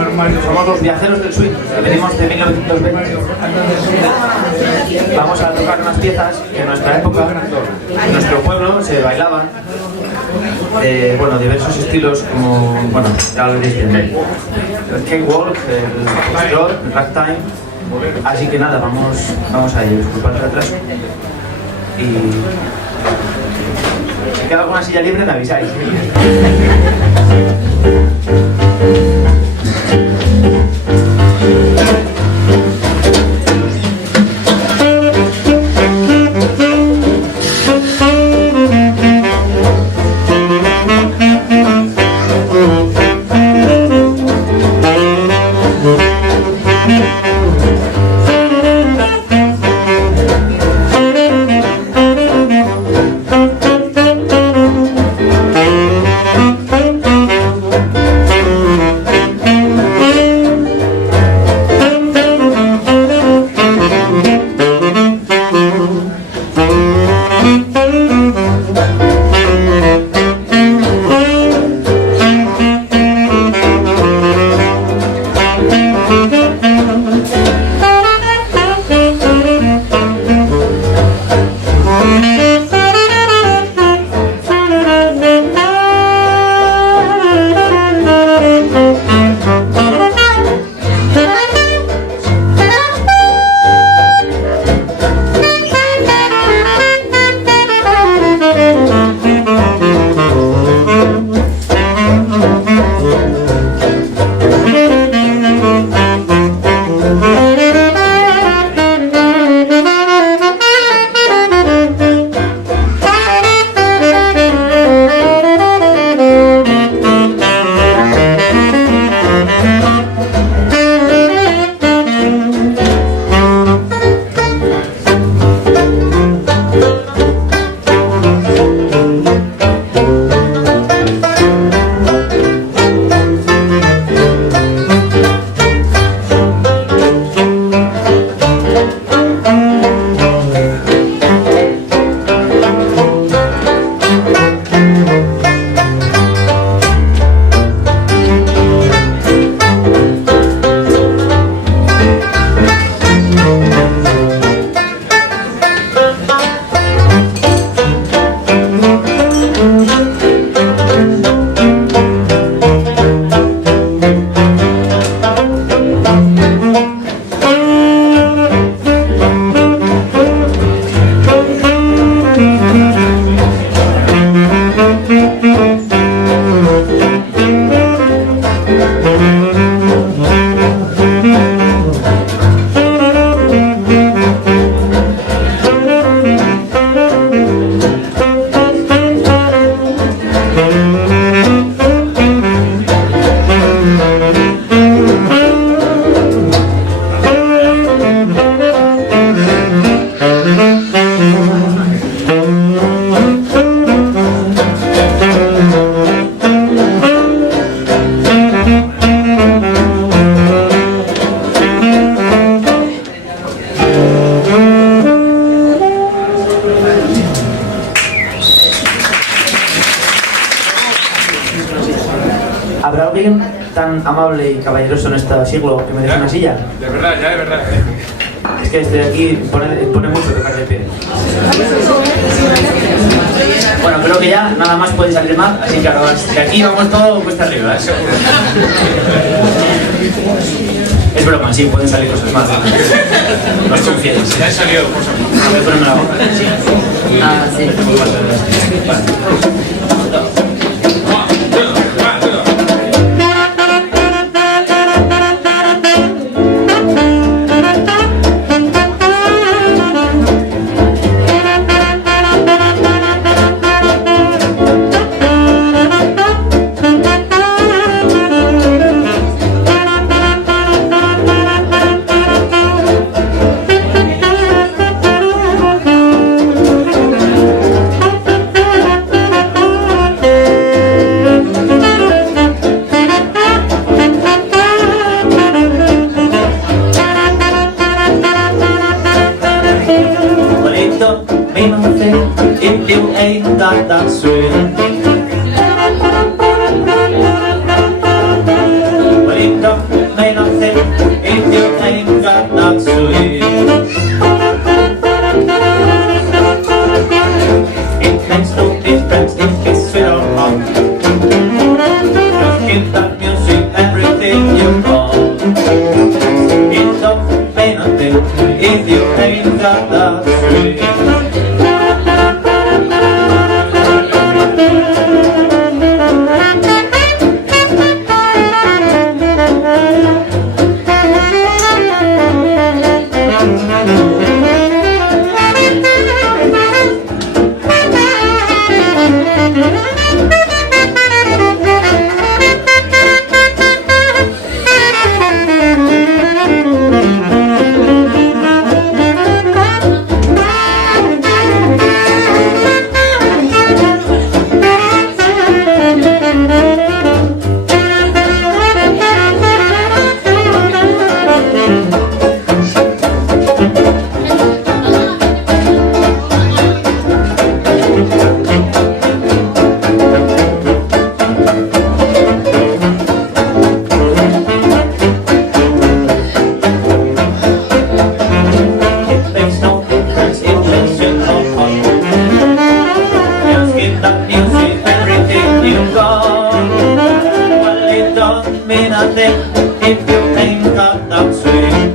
Somos los viajeros del swing, que venimos de 1920. Vamos a tocar unas piezas que en nuestra época, en nuestro pueblo, se bailaban. Bueno, diversos estilos como, bueno, ya lo veréis bien, el cakewalk, el foxtrot, el ragtime. Así que nada, vamos a ello, disculpad el retraso. Y si queda alguna silla libre, me avisáis. ¿Habrá alguien tan amable y caballeroso en este siglo que me deje una silla? De verdad, ya de verdad. Es que desde aquí pone mucho tocar de pie. Bueno, creo que ya nada más puede salir mal, así que ahora de aquí vamos todo cuesta arriba, ¿eh? Es broma, sí, pueden salir cosas mal. No os confíes. Ya han salido cosas mal. A ver, poneme la boca. Sí. Ah, sí. Vale. If you ain't got that swing, well, it don't me nothing if you ain't got that swing.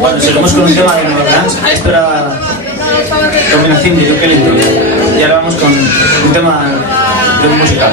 Bueno, seguimos con un tema de Nueva Orleans. Esto era combinación de Duke Ellington. Y ahora vamos con un tema de un musical.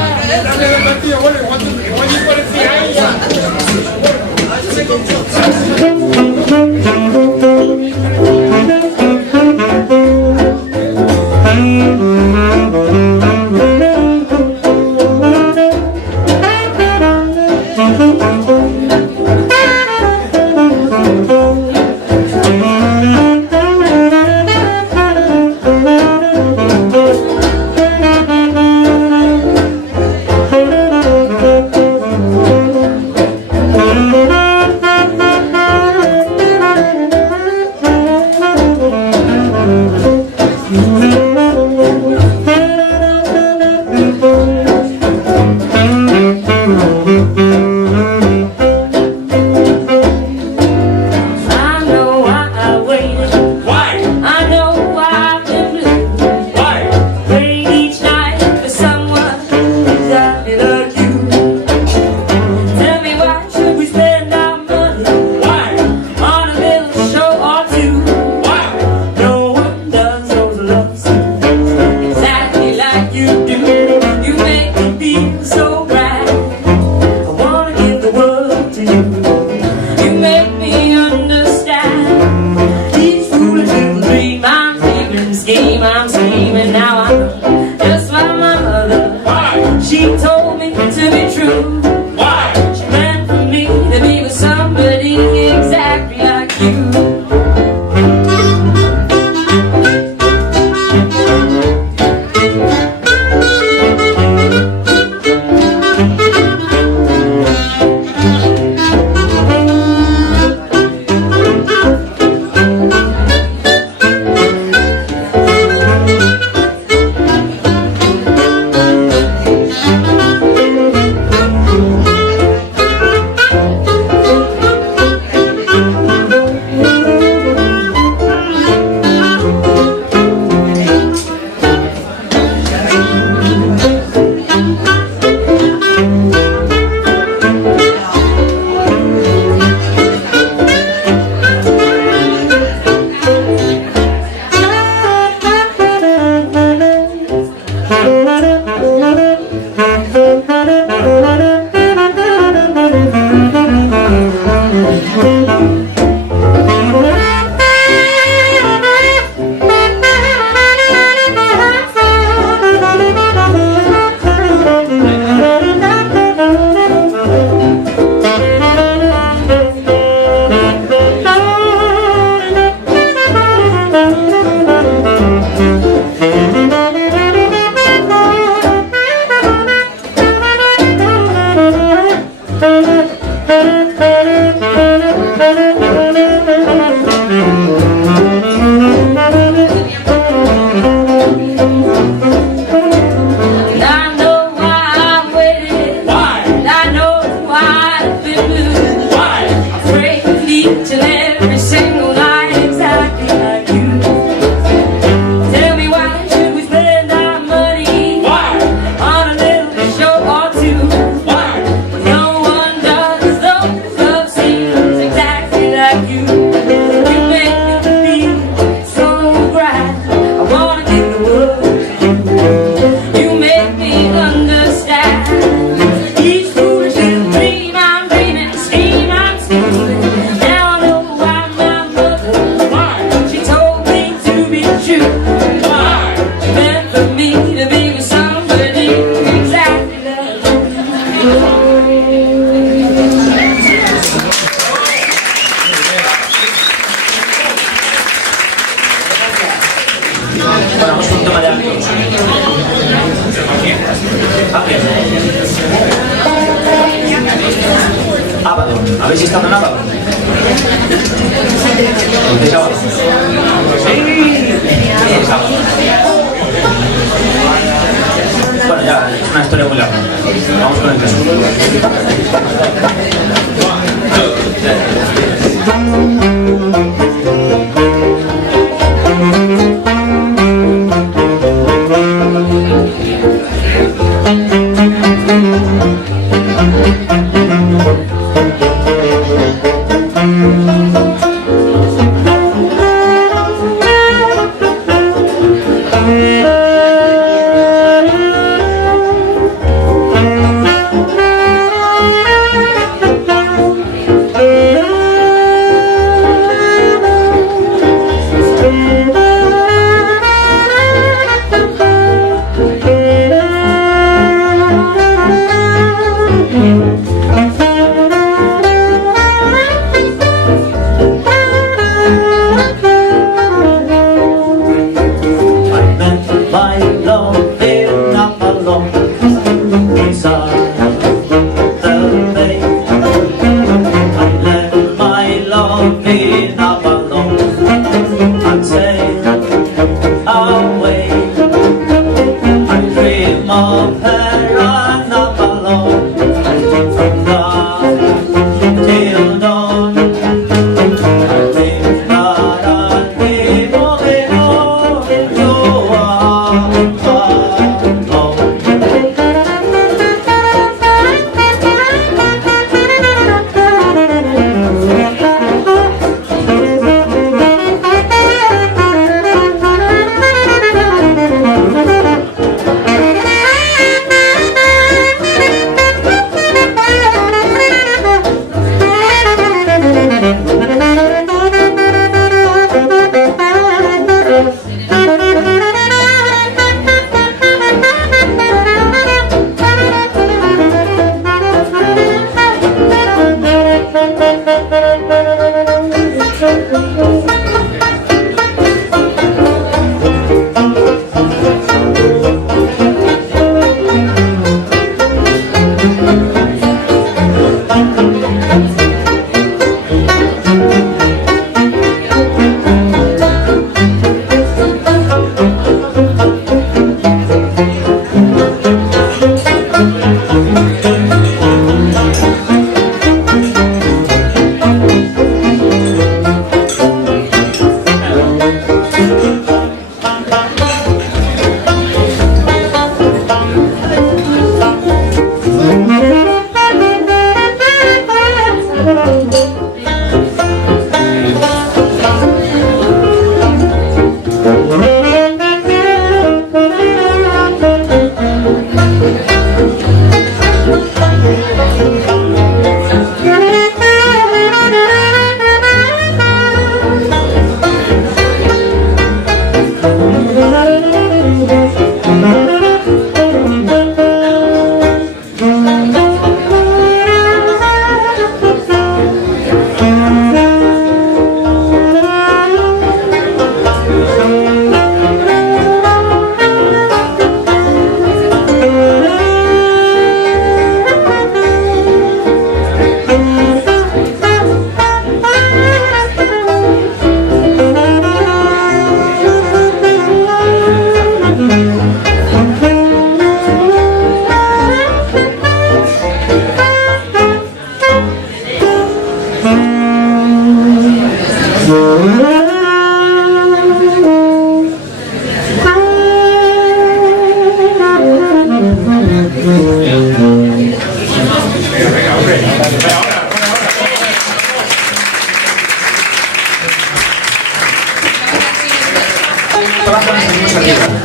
Abaddon. ¿Habéis estado en Abaddon? ¿Conocéis Abaddon? Sí. Bueno, ya Es una historia muy larga. Vamos con el caso.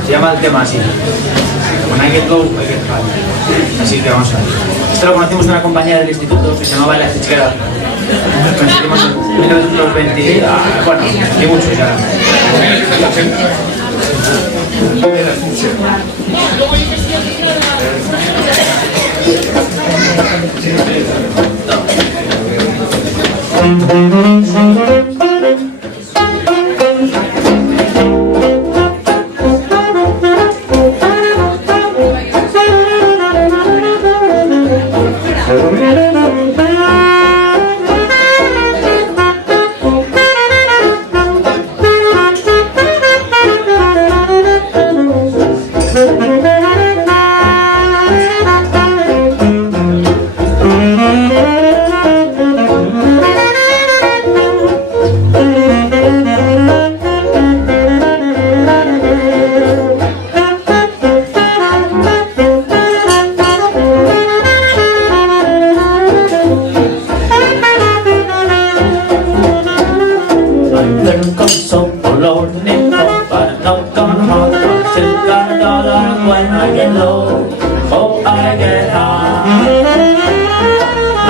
Se llama el tema así. When I get low, I get high. Así que vamos a ver. Esto lo conocimos de una compañía del instituto que se llamaba La Chichera. Conseguimos en 1920. Bueno, y muchos ya.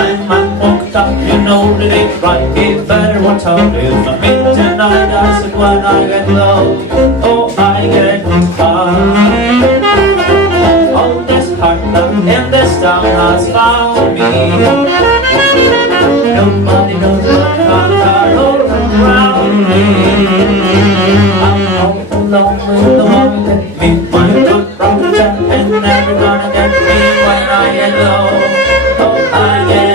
time I walked up, you know that it's right. You better watch out if I meet tonight. I said when I get low, oh I get high. Oh, this heart love in this town has found me. Nobody knows what comes are all around me. I'm all alone with the one that me, my good brother, and never gonna get me when I get low. Oh, I get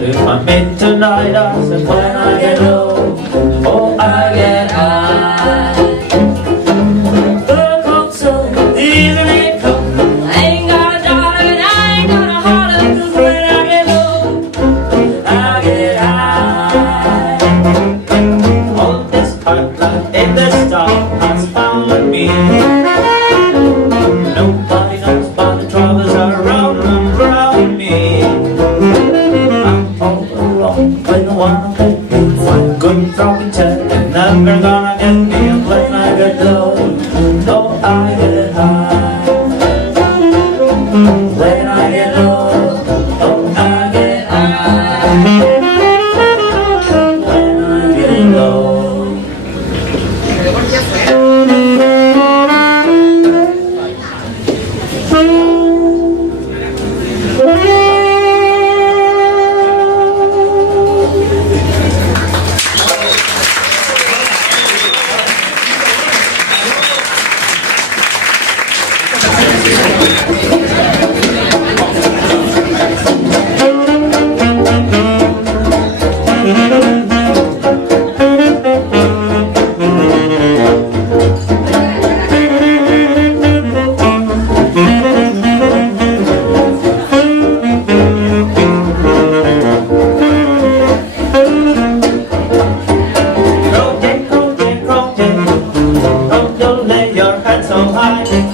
if I'm in tonight, I said when I get low, oh I get high. The cold so easily come, I ain't got a dollar and I ain't gonna holler, 'cause when I get low, I get high. All this hard life in this town has found me. Nobody knows about the troubles around and around me. When the one one good throwing check, never gonna get me when I get low. Oh, I get high. When I get low, oh, I get high. When I get low.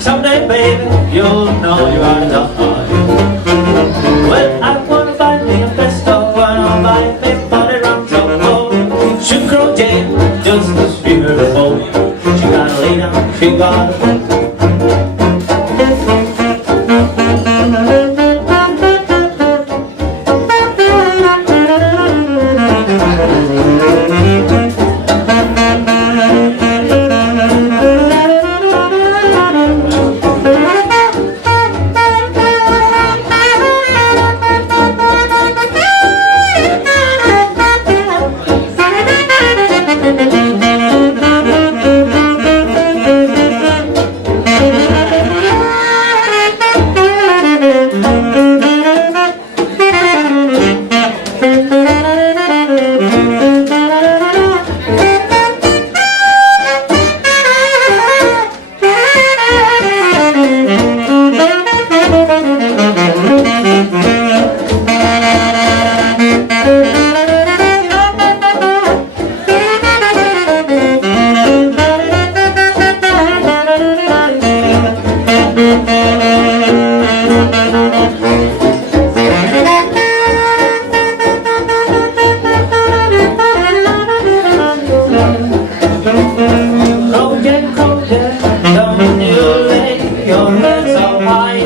Someday, baby, you'll know you are the high. Well, I wanna find me a pistol, wanna buy me a body round so cold. Shoot Crow Jane, just as beautiful. She gotta lay down, she gotta fall.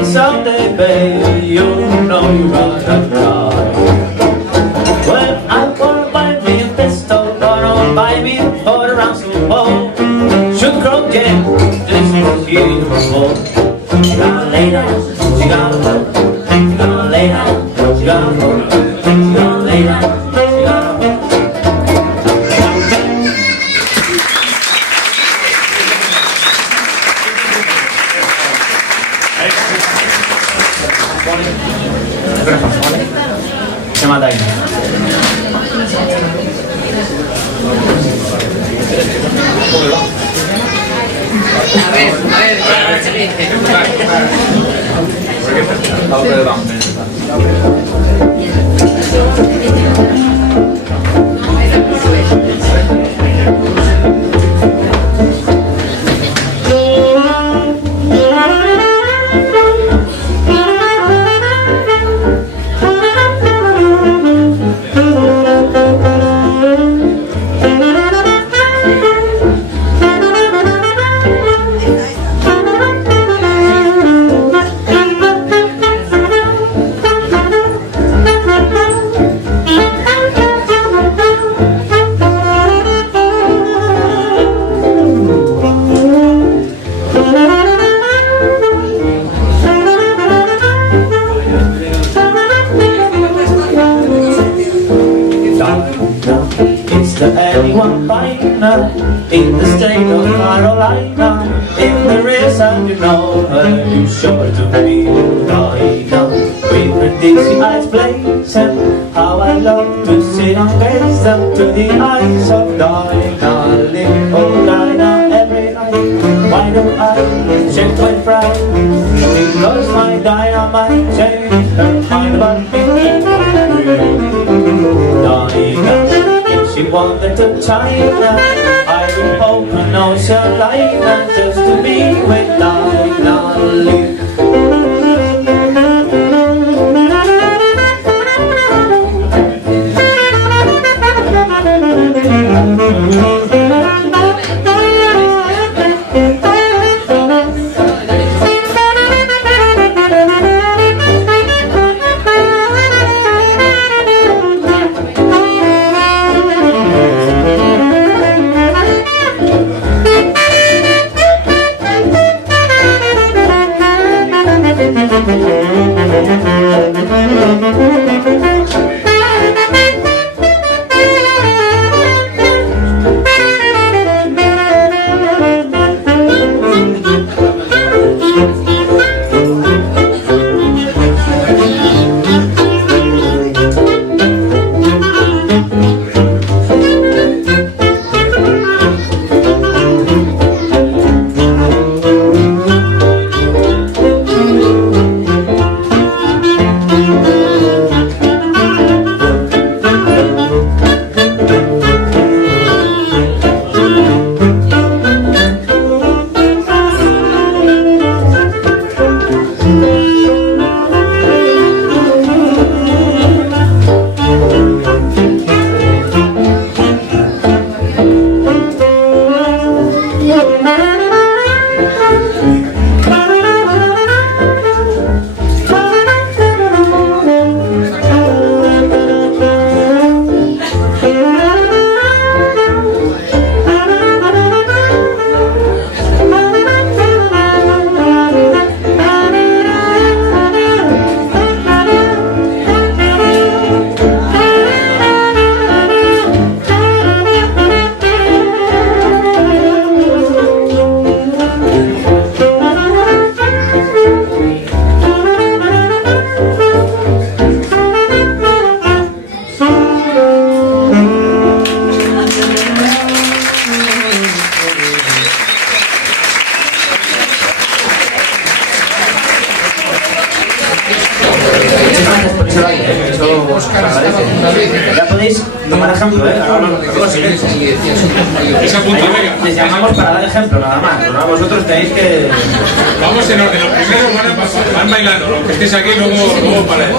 Someday, baby, you know you're gonna cry. Well, I wanna buy me a pistol, wanna buy me a 40-round slow. Shoot Crow Jane, this is beautiful. She gotta lay down, she gotta go. She gotta lay down, she gotta go. She gotta lay down, she gotta go. Se llama Daina. A ver, ¿qué dice? In the state of Carolina, in the race and you know her, you sure to be Dinah. With her dizzy eyes blazing, how I love to sit and gaze up to the eyes of Dinah. Live, oh Dinah, every night. Why do I shake my pride? Because my Dinah might change her mind about me. Dinah, if she wanted to China, I would open ocean line just to be with Dinah Lee. Ya podéis tomar ejemplo, Esa punta, venga. Les llamamos para dar ejemplo, nada más. Pero vosotros tenéis que... Vamos en orden. Los primeros van bailando. Los que estéis aquí, luego para él.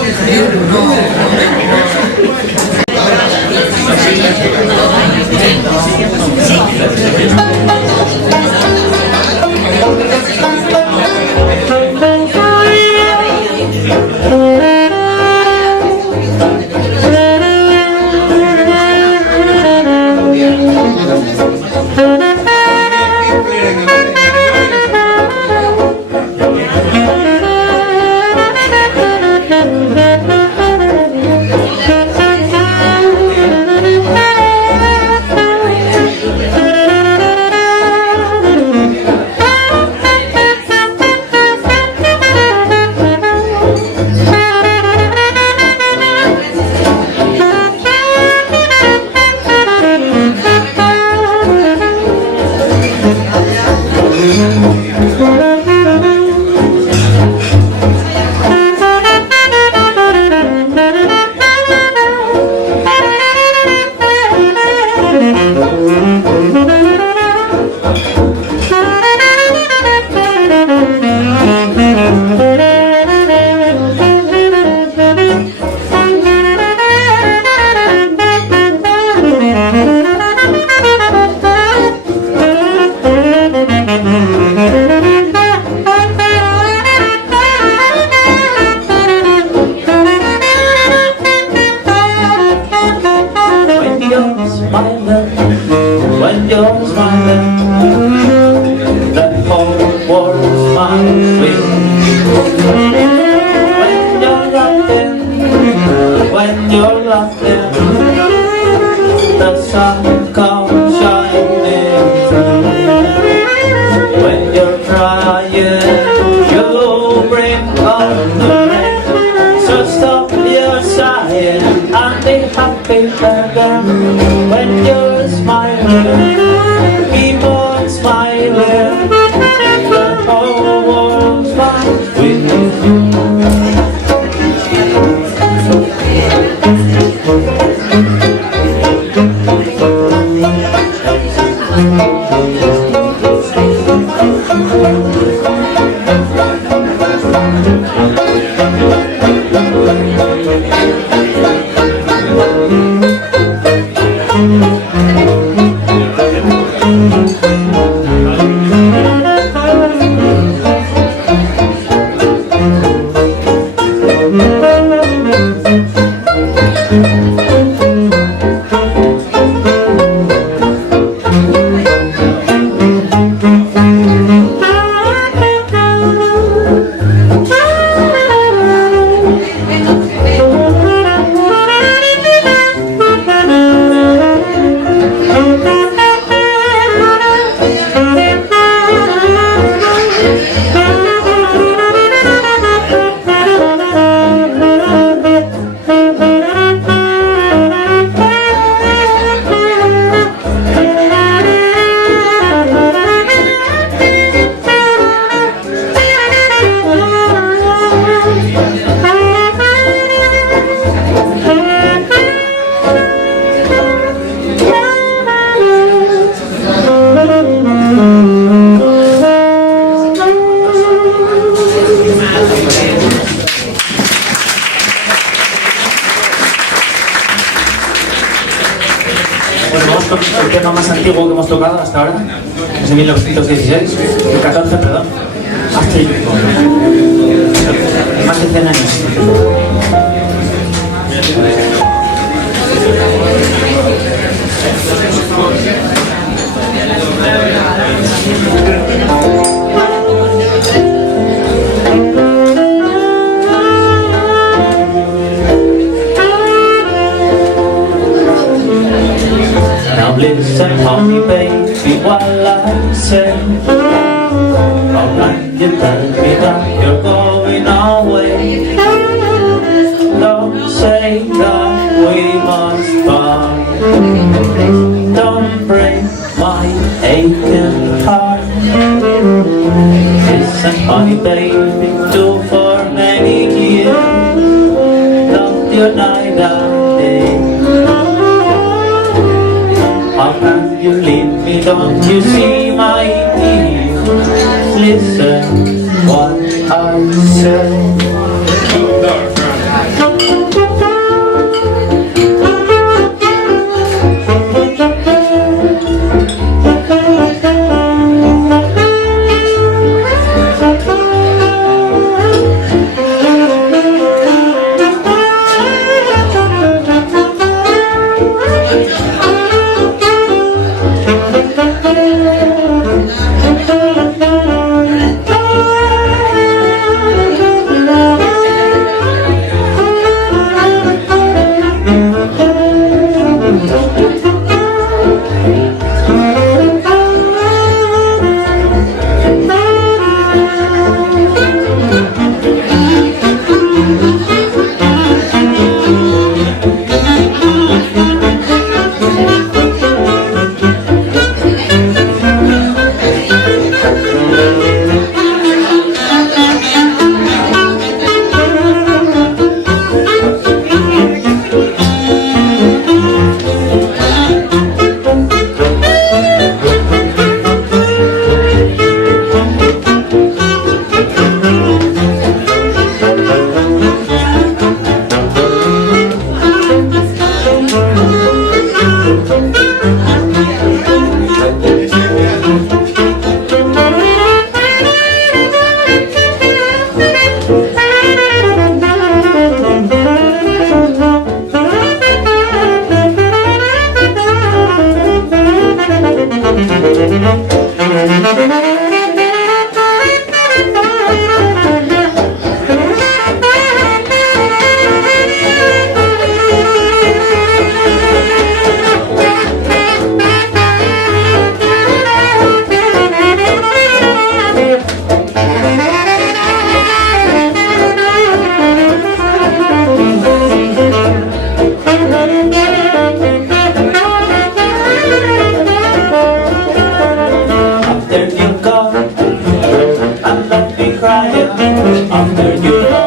When you're laughing, the sun comes shining through. When you're crying, you'll bring on the rain. So stop your sighing and be happy again. When you're smiling, keep on smiling. The whole world's fine with you. Bueno, vamos con el tema más antiguo que hemos tocado hasta ahora, es de 1916, el 14, perdón. Hace más de 100 años. Now listen, honey, baby, while I say, alright, you tell me that you're going away. Don't say that we must part. Don't break my aching heart. Listen, honey, baby, do for many years. Loved you night and day. How can you leave me? Don't you see my tears? Listen what I say. higher after you go.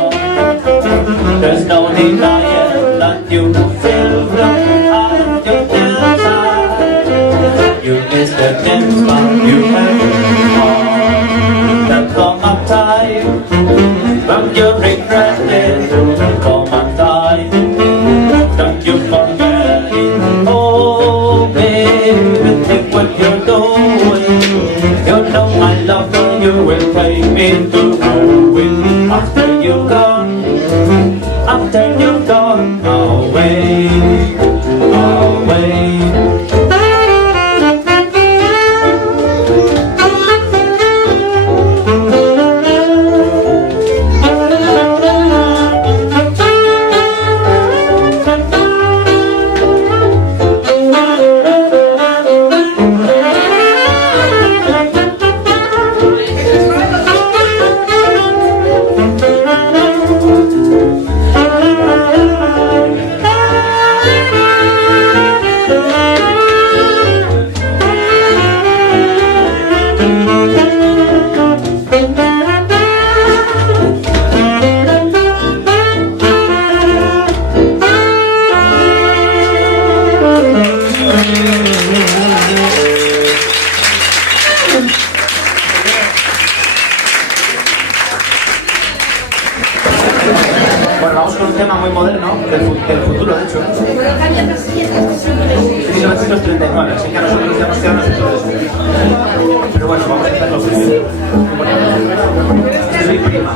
There's no denying that you feel the heart you inside. You miss the chance but you have all. There come a time when you regret it. There come a time that you forget it. Oh baby, think what you're doing. You know I love you, you will take me to ruin. After you're gone, after you're gone away, away. Bueno, vamos con un tema muy moderno, del futuro, de hecho. 1939, así que a nosotros ya nos quedan los futuros. Pero bueno, vamos a hacerlo primero. Este es mi prima.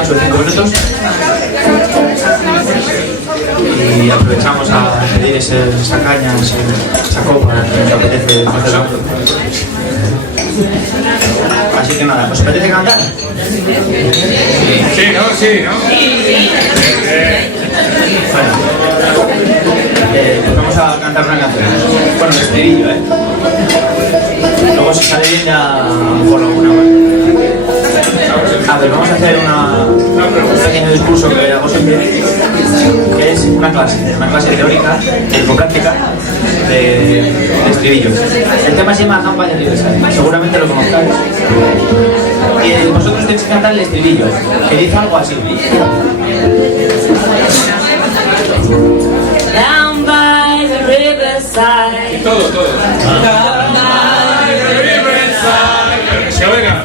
descanso de 5 minutos y aprovechamos a pedir esa caña, esa copa que nos apetece hacerlo. Así que nada, ¿os apetece cantar? Sí, ¿no? Sí, ¿no? Bueno, pues vamos a cantar una canción. Bueno, el estribillo, ¿eh? Luego si sale bien ya por alguna más. A ver, vamos a hacer un pequeño discurso que hago siempre, que es una clase teórica, hipocrática, de estribillo. El tema se llama Campaña Universal, seguramente lo conozcáis. Y vosotros tenéis que cantar el estribillo, que dice algo así. Down by the riverside. Todo. Down by the riverside. Que se oiga.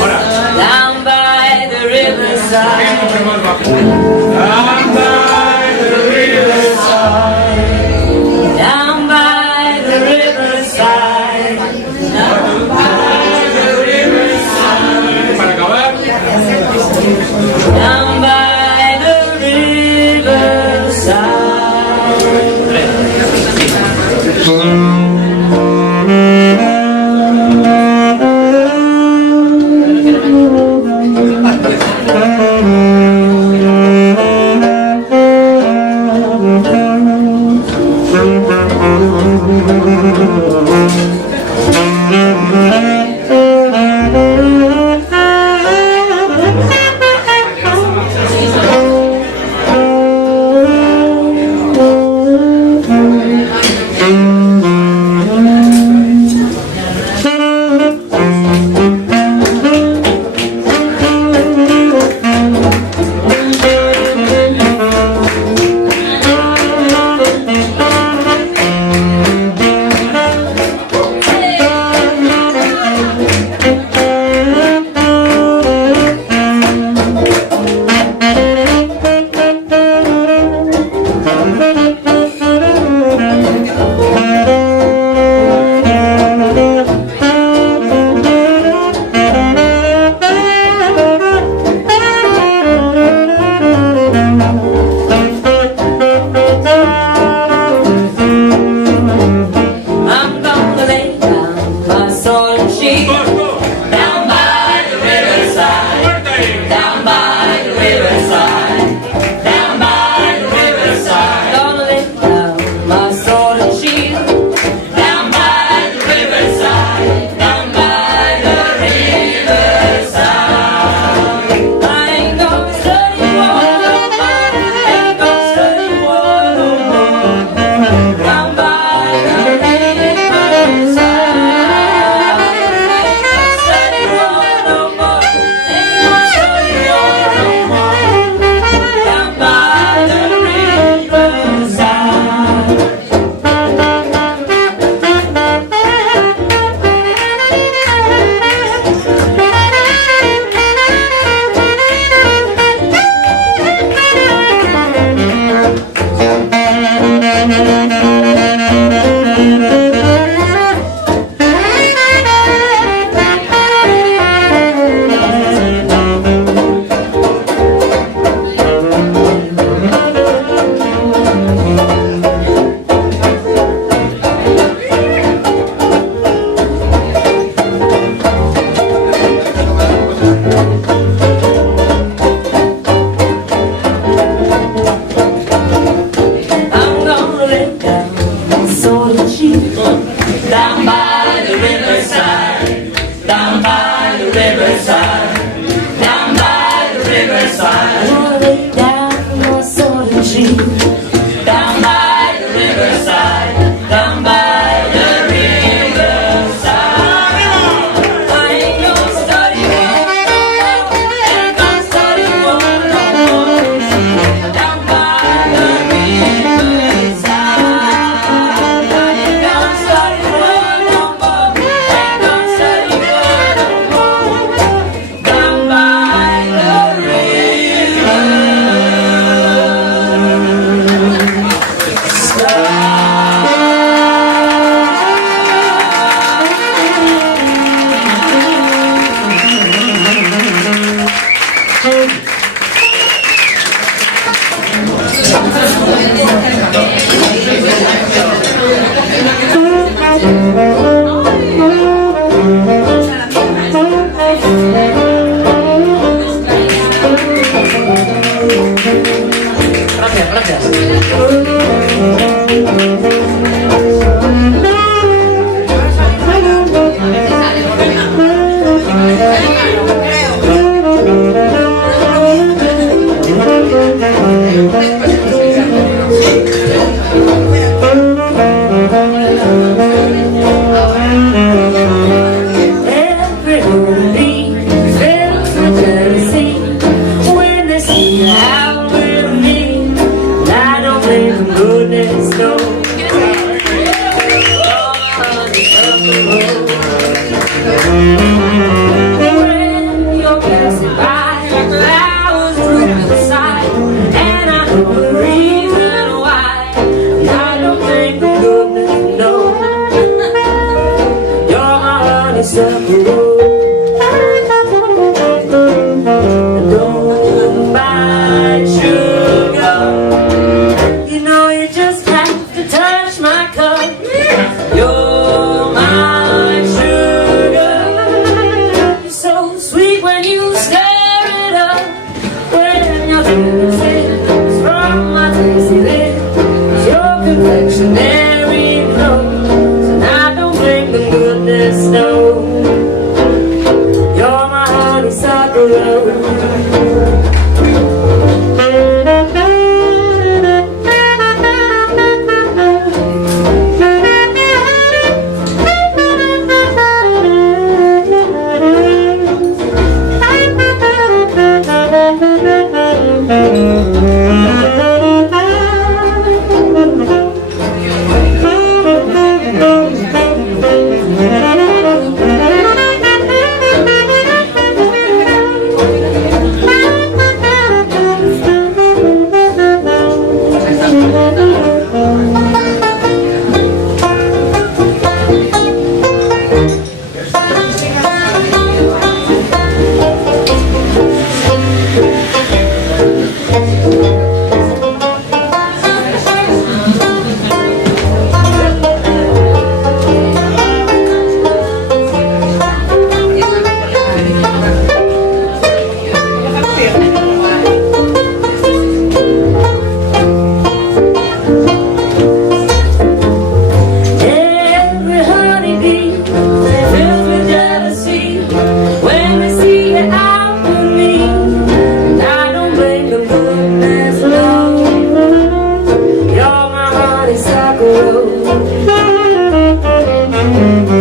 Ahora. Down by the riverside. Down by the riverside. Down by the riverside. Down by the riverside. Para acabar. Down by the riverside.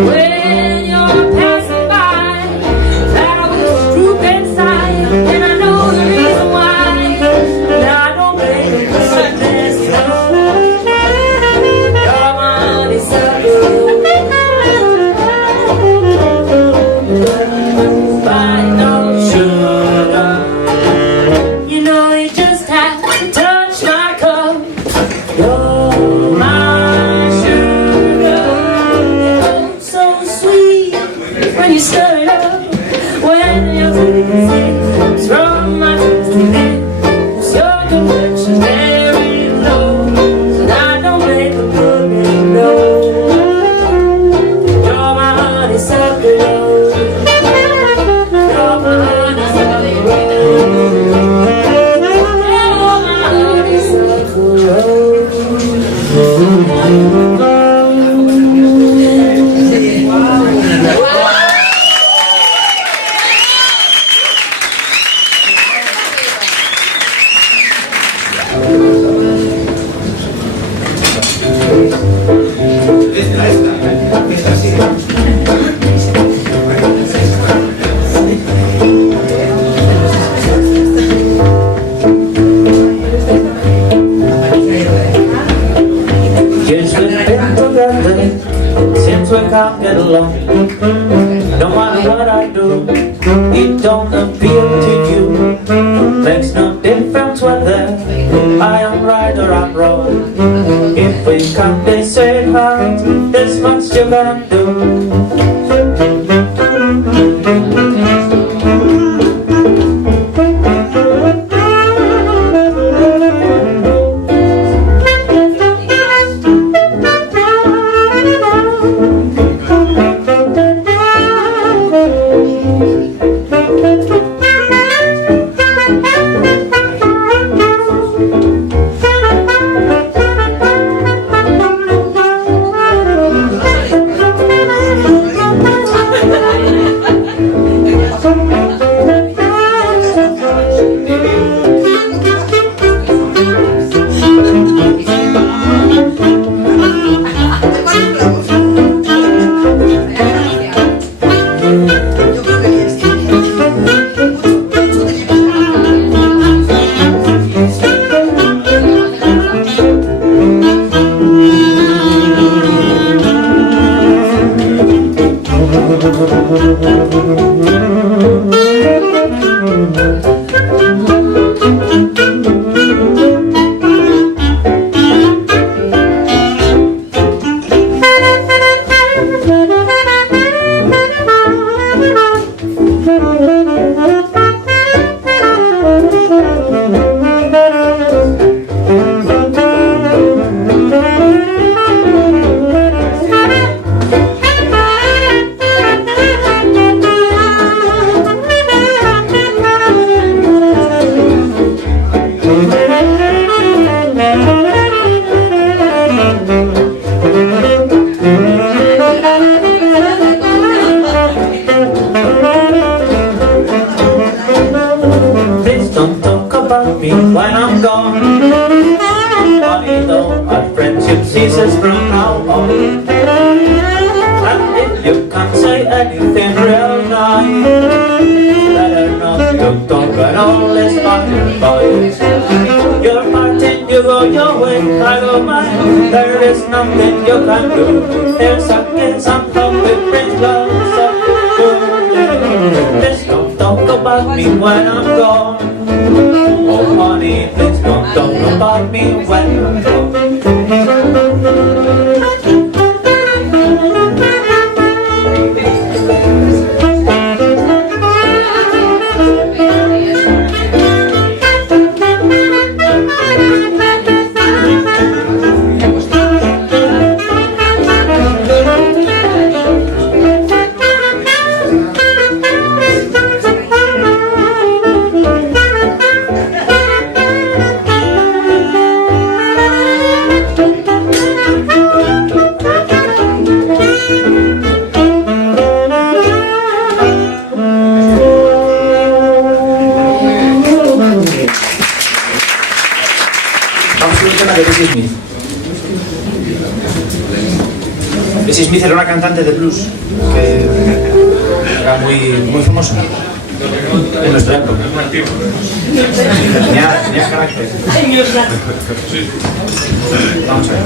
When you're passing by, flowers droop inside, and I know the reason why. Now I don't blame you for this love. You're my honeysuckle. Find no sugar. You know you just have to touch my cup. You're my sugar. Oh, so sweet when you stir it up. When you're taking sips from my twisted lips, your complexion very low, and I don't make a good no. You're my honeysuckle. You're my honeysuckle. Yes, we've been together since we can't get along. No matter what I do, it don't appeal to you. Makes no difference whether I am right or I'm wrong. If we can't be sweethearts, there's much you gotta do. Please don't talk about me when I'm gone. Funny though, our friendship ceases from now on. And if you can't say anything real nice, better not to talk at all, it's not your voice. You're parting, you go your way, I go mine. There is nothing you can do. There's a kiss and hope it brings love. Please don't talk about me when I'm gone. Oh honey, please don't talk about me when I'm gone. Bessie Smith era una cantante de blues que era muy famosa en nuestra época. Tenía carácter. Vamos a ver.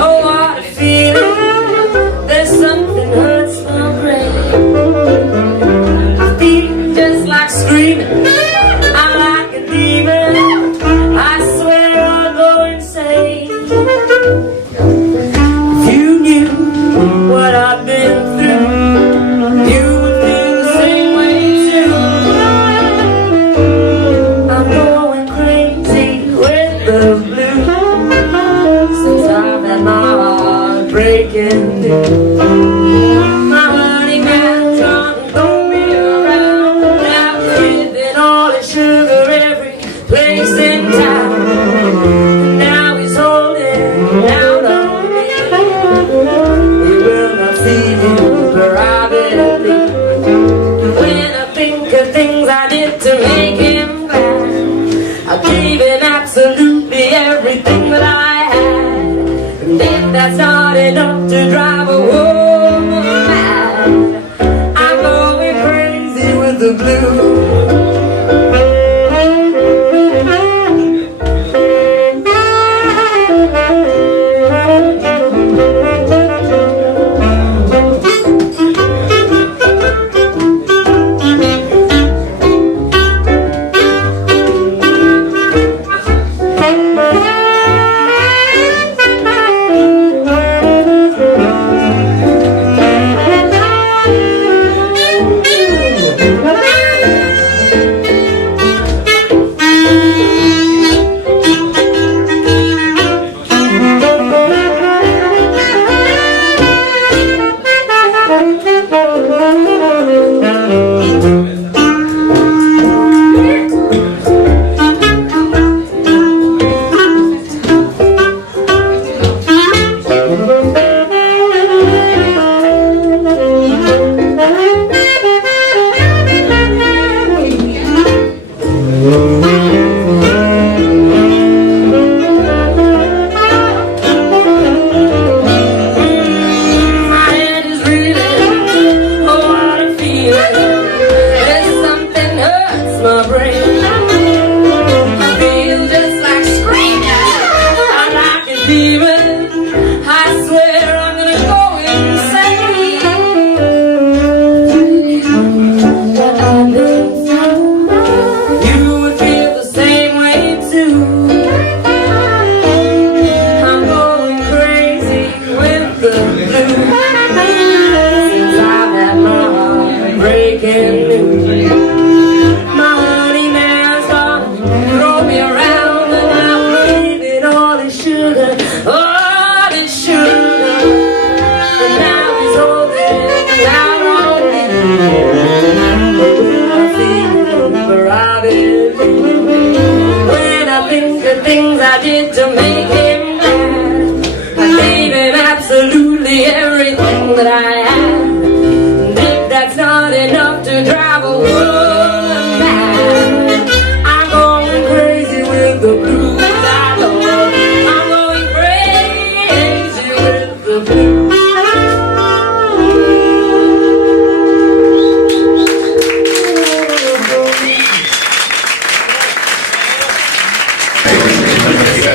Oh, what a feeling. There's something hurts my brain. I feel just like screaming. I'm like a demon. I swear I'll go insane. If you knew what I've been through, you would feel the same way too. I'm going crazy with the blues. My heart breaking through. My honey man's trying to throw me around. Now he's giving all his sugar every place in town. Now he's holding out on me. He will not feed you privately. When I think of things I did to make him glad, I gave him absolutely everything that I had. And if that's not enough to drive a woman mad, I'm going crazy with the blues.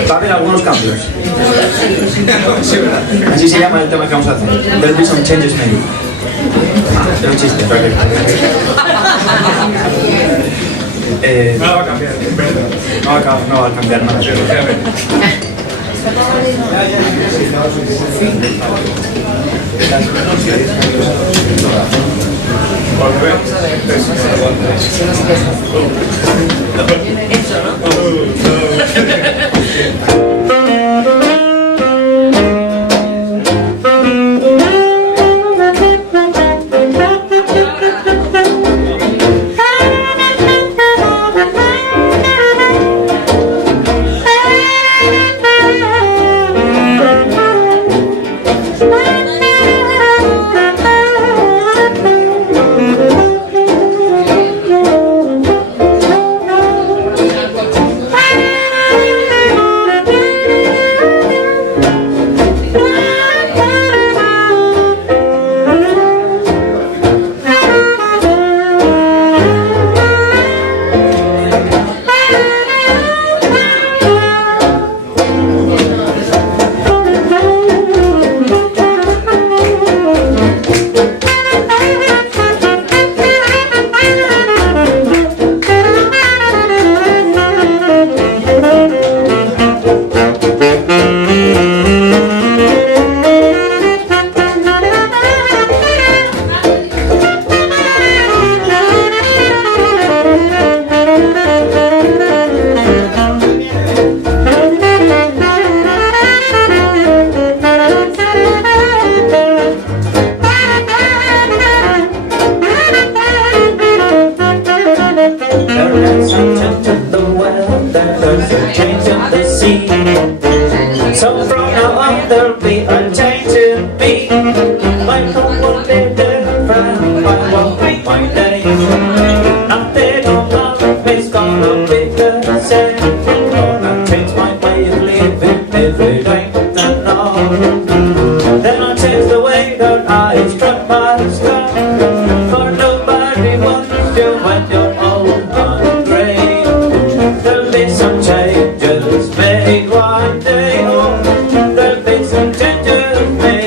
Va a haber algunos cambios. Así se llama el tema que vamos a hacer. There'll be some changes maybe. Era un chiste, perfecto. No va a cambiar. No va a cambiar nada. Eso, ¿no? was a change in the sea. So from now on there'll be a change in me. My home will be different, my work, my day. Nothing on love is gonna be the same. Gonna change my way of living every day. And all. Then I'll change the way that I strut my stuff. For nobody wants you when you're old and grey. There'll be some changes made one day. Oh, there'll be some changes made.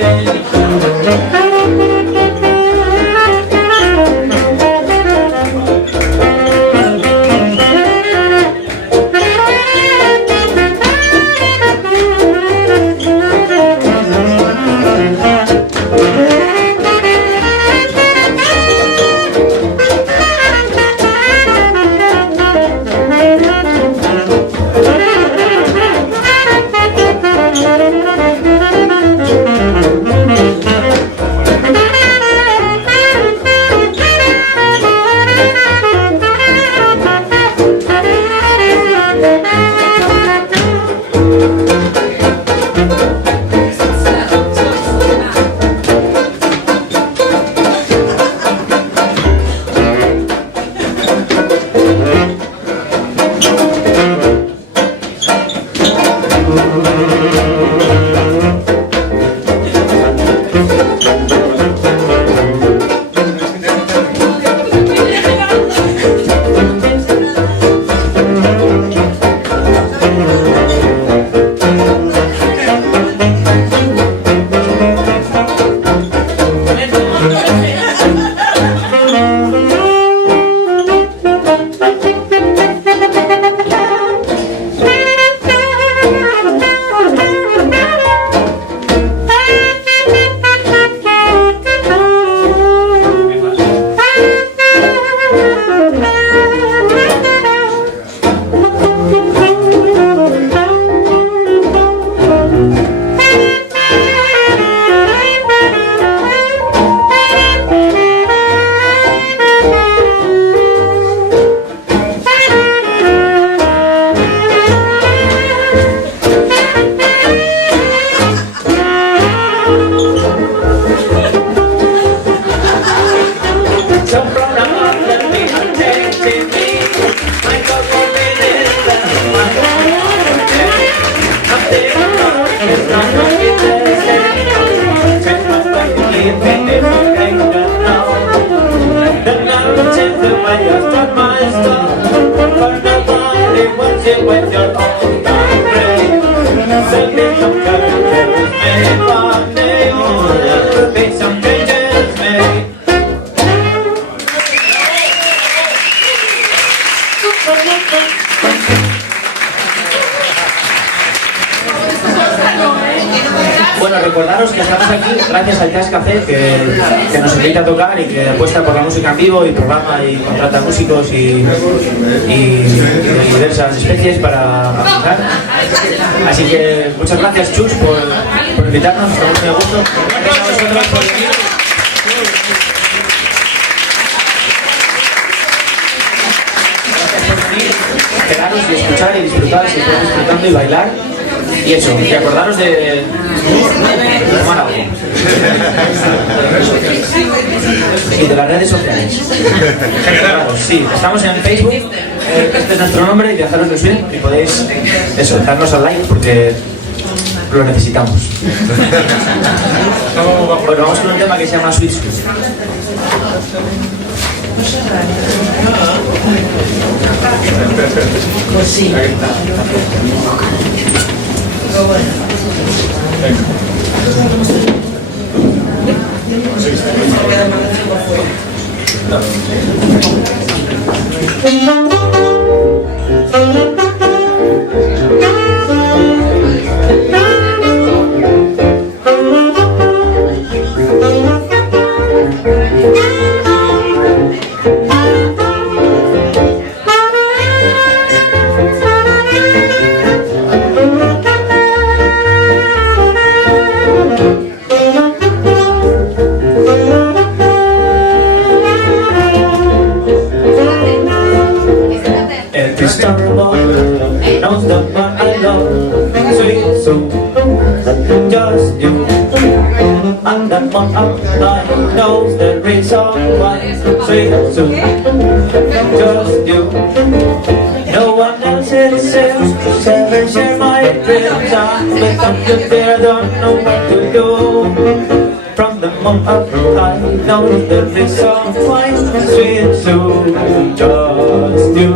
Bueno, recordaros que estamos aquí gracias al Jazz Café que nos invita a tocar y que apuesta por la música en vivo y programa y contrata músicos y diversas especies para aplicar. Así que muchas gracias, Chus, por invitarnos, estamos muy a gusto. Gracias a vosotros por venir. Gracias por venir, quedaros y escuchar y disfrutar, seguir disfrutando y bailar. Y eso, y acordaros de tomar algo. Sí, de las redes sociales. Acordaros, sí, estamos en Facebook, este es nuestro nombre, y Viajeros del Swing, y podéis, eso, darnos al like porque lo necesitamos. Bueno, vamos con un tema que se llama Sweet Sweet. Pues sí. someone up high knows that it's alright. Sweet soup, just you. No one else exists, ever share my dreams. I'm without you there, don't know what to do. From the moon up high knows that it's alright. Sweet soup, just you.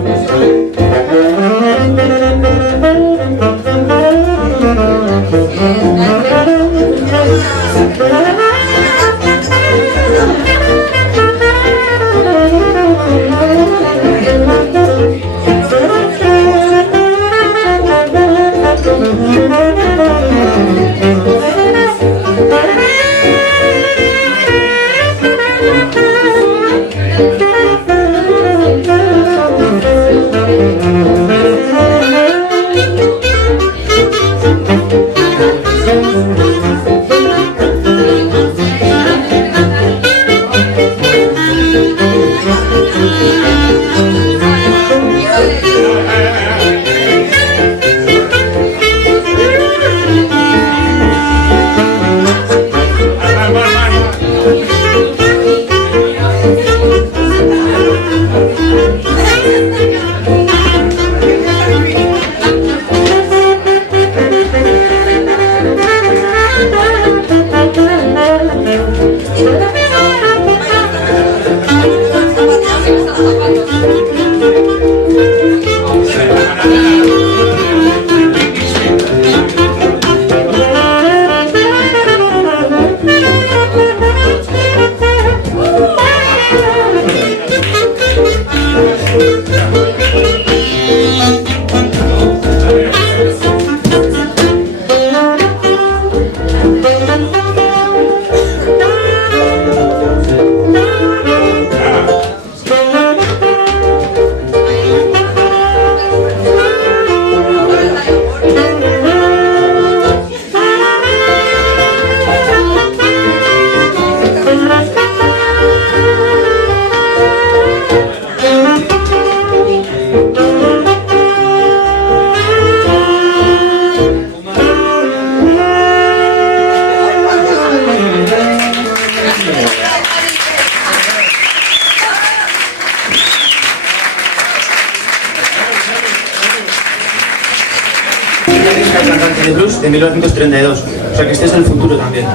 De blues de 1932, o sea que este es el futuro también.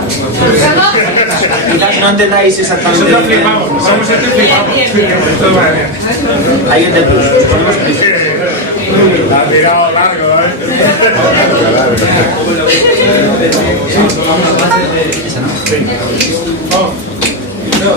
Quizás no entendáis exactamente. Nosotros flipamos, vamos a este flipamos. Esto va bien. Alguien de blues, os ponemos blues. La ha tirado largo, Esa no. Sí. Oh. No.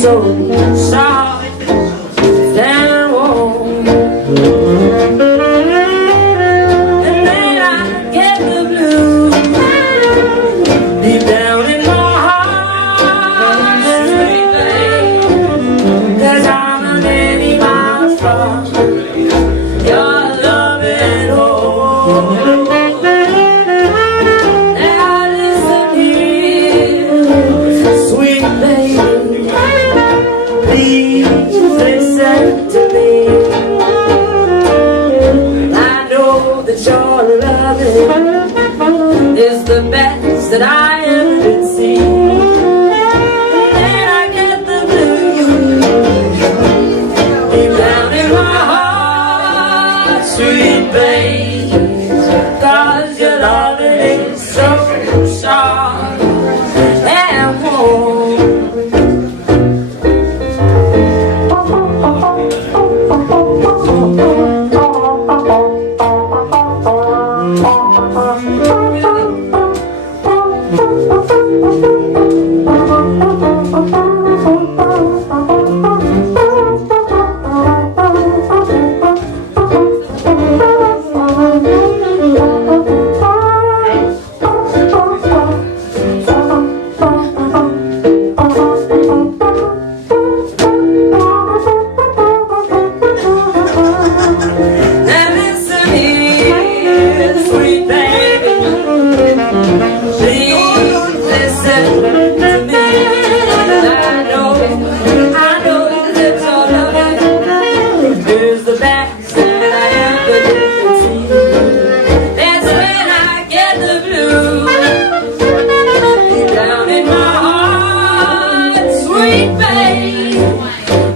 so soft and warm. And then I get the blues deep down in my heart, sweet babe, 'cause I'm a many miles from your loving home. Now listen here, sweet baby, please. darling, is the best that I ever did see. And I get the blues deep down in my heart, sweet babe, 'cause your love is so soft and warm.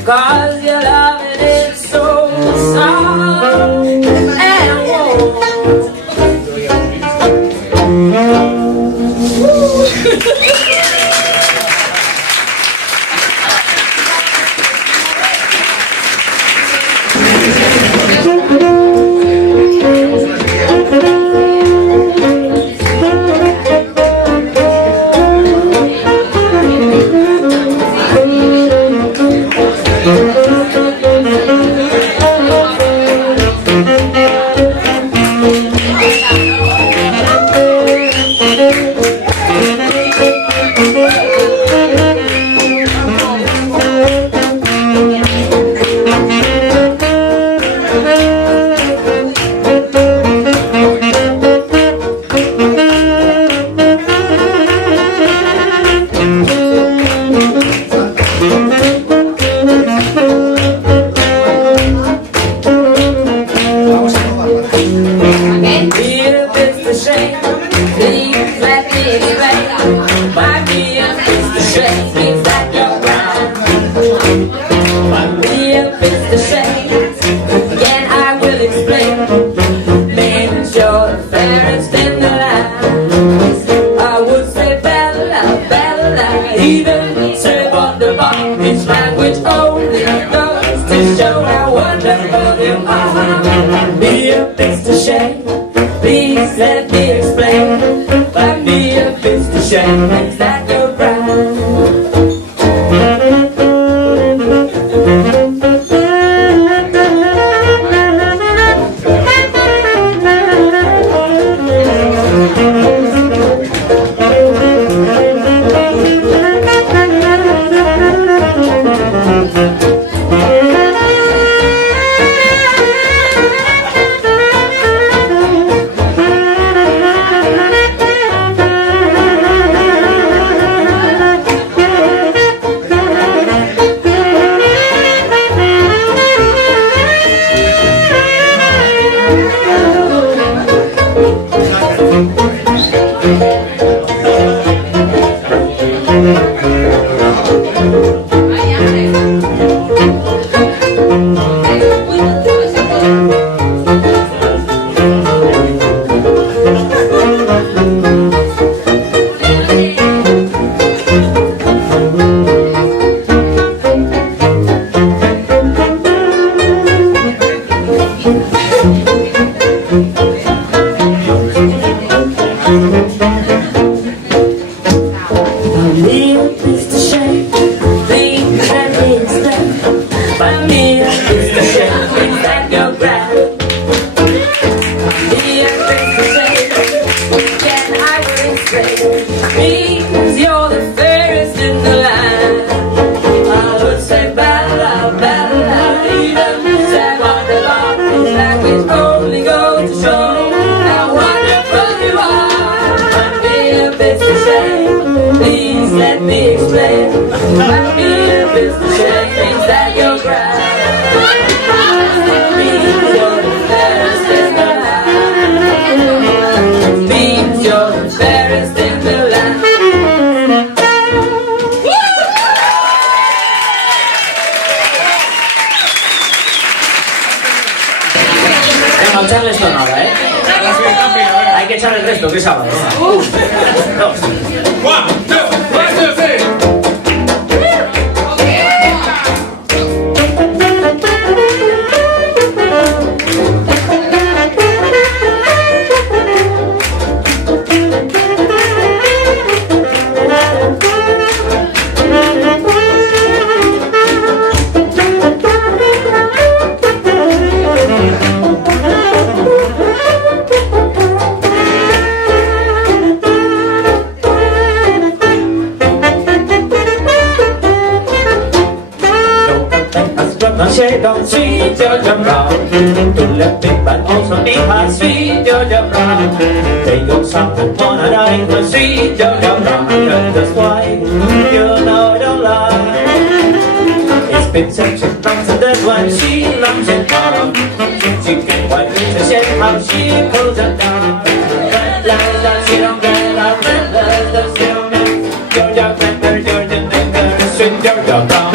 Cause your love it is so soft and warm. Please let me explain. Buy me a pistol shame. Is that your bride? Means you're the fairest in the land. I would say bella, bella, even say what the Lord is like, which only goes to show how wonderful you are. Might be a bit to shame, please let me explain. Might be a bit to shame, means that you're grand. Means you're the fairest in the land. sale el resto, que es sábado. ¿No? 1, 2. 1, 2, 3. Don't sweet Georgia Brown. To let me but also be my sweet Georgia Brown. They go something on a night, my sweet Georgia Brown. That's why you know don't lie. It's been such a long since that when she loves it down. She can't quite reach the shade how she pulls it down. Red lights that she don't get out, red lights that she don't get. Georgia Bender, Georgia Bender, sweet Georgia Brown.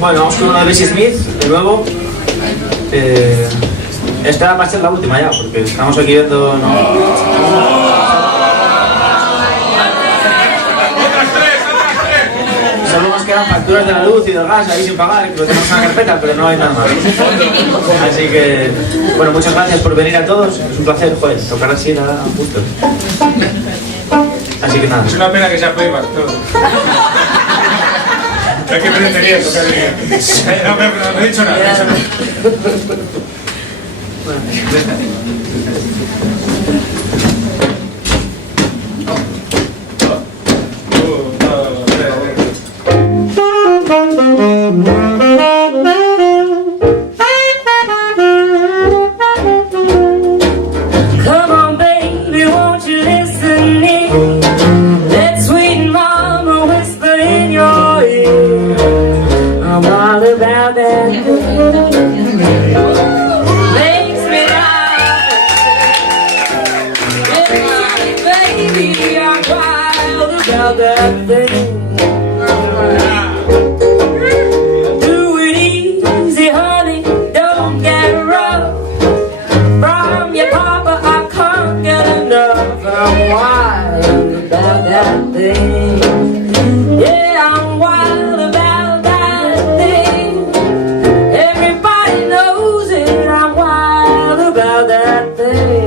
Bueno, vamos con una de Bessie Smith, de nuevo. Esta va a ser la última ya, porque estamos aquí viendo... Solo nos quedan facturas de la luz y del gas ahí sin pagar, que lo tenemos en la carpeta, pero no hay nada más. Así que, bueno, muchas gracias por venir a todos. Es un placer, joder, tocar así nada justo. Así que nada. Es una pena que sea playback todo. Es que pretendería tocar bien. No he dicho nada. Come on, baby, won't you listen in? That sweet mama whisper in your ear. I'm all about that. Makes me laugh. Baby, I'm wild about that thing. Do it easy, honey, don't get rough. From your papa, I can't get enough. I'm wild about that thing. Yeah, I'm wild about that thing. Everybody knows it. I'm wild about that thing.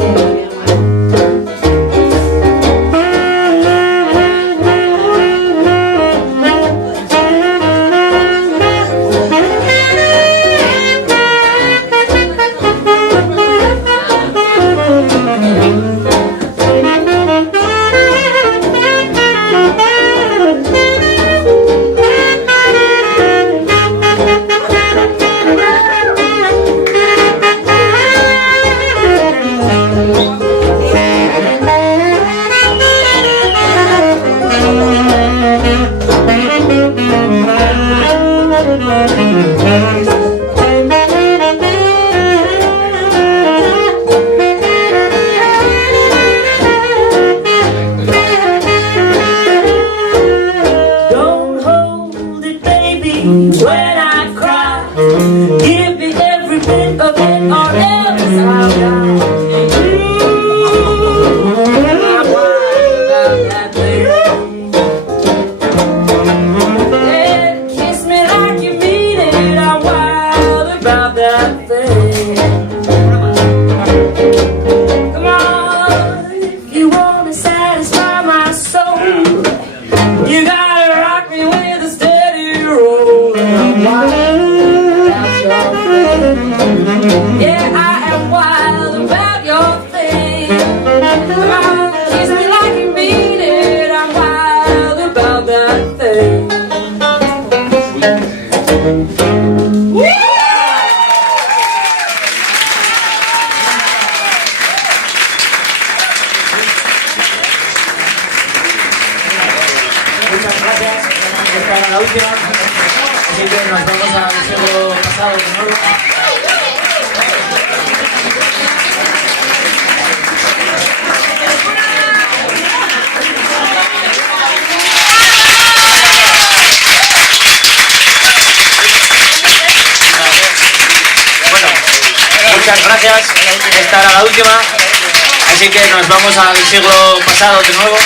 esta era la última. Así que nos vamos al siglo pasado de nuevo. Muchas gracias, esta era la última, así que nos vamos al siglo pasado de nuevo.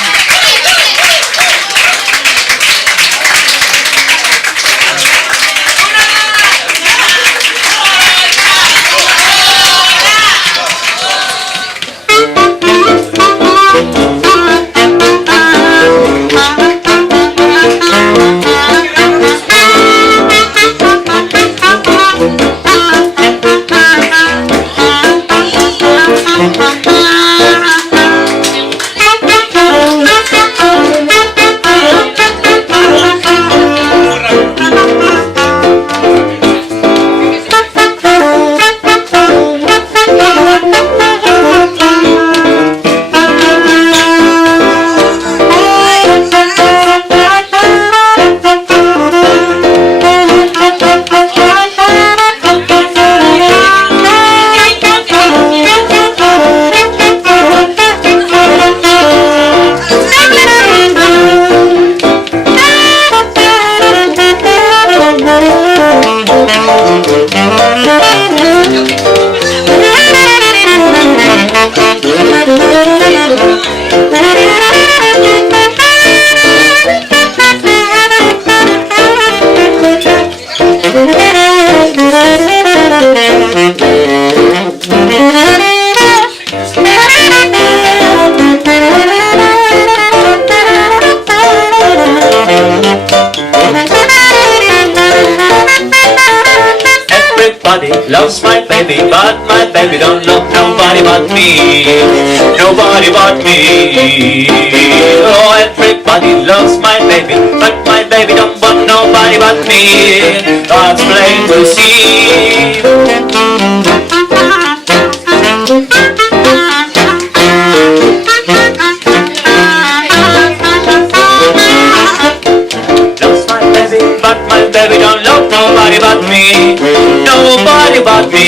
Everybody loves my baby, but my baby don't love nobody but me. Nobody but me. Oh, everybody loves my baby, but my baby don't want nobody but me. That's plain to see. Loves my baby, but my baby don't love nobody but me. Nobody but me.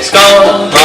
Let's go.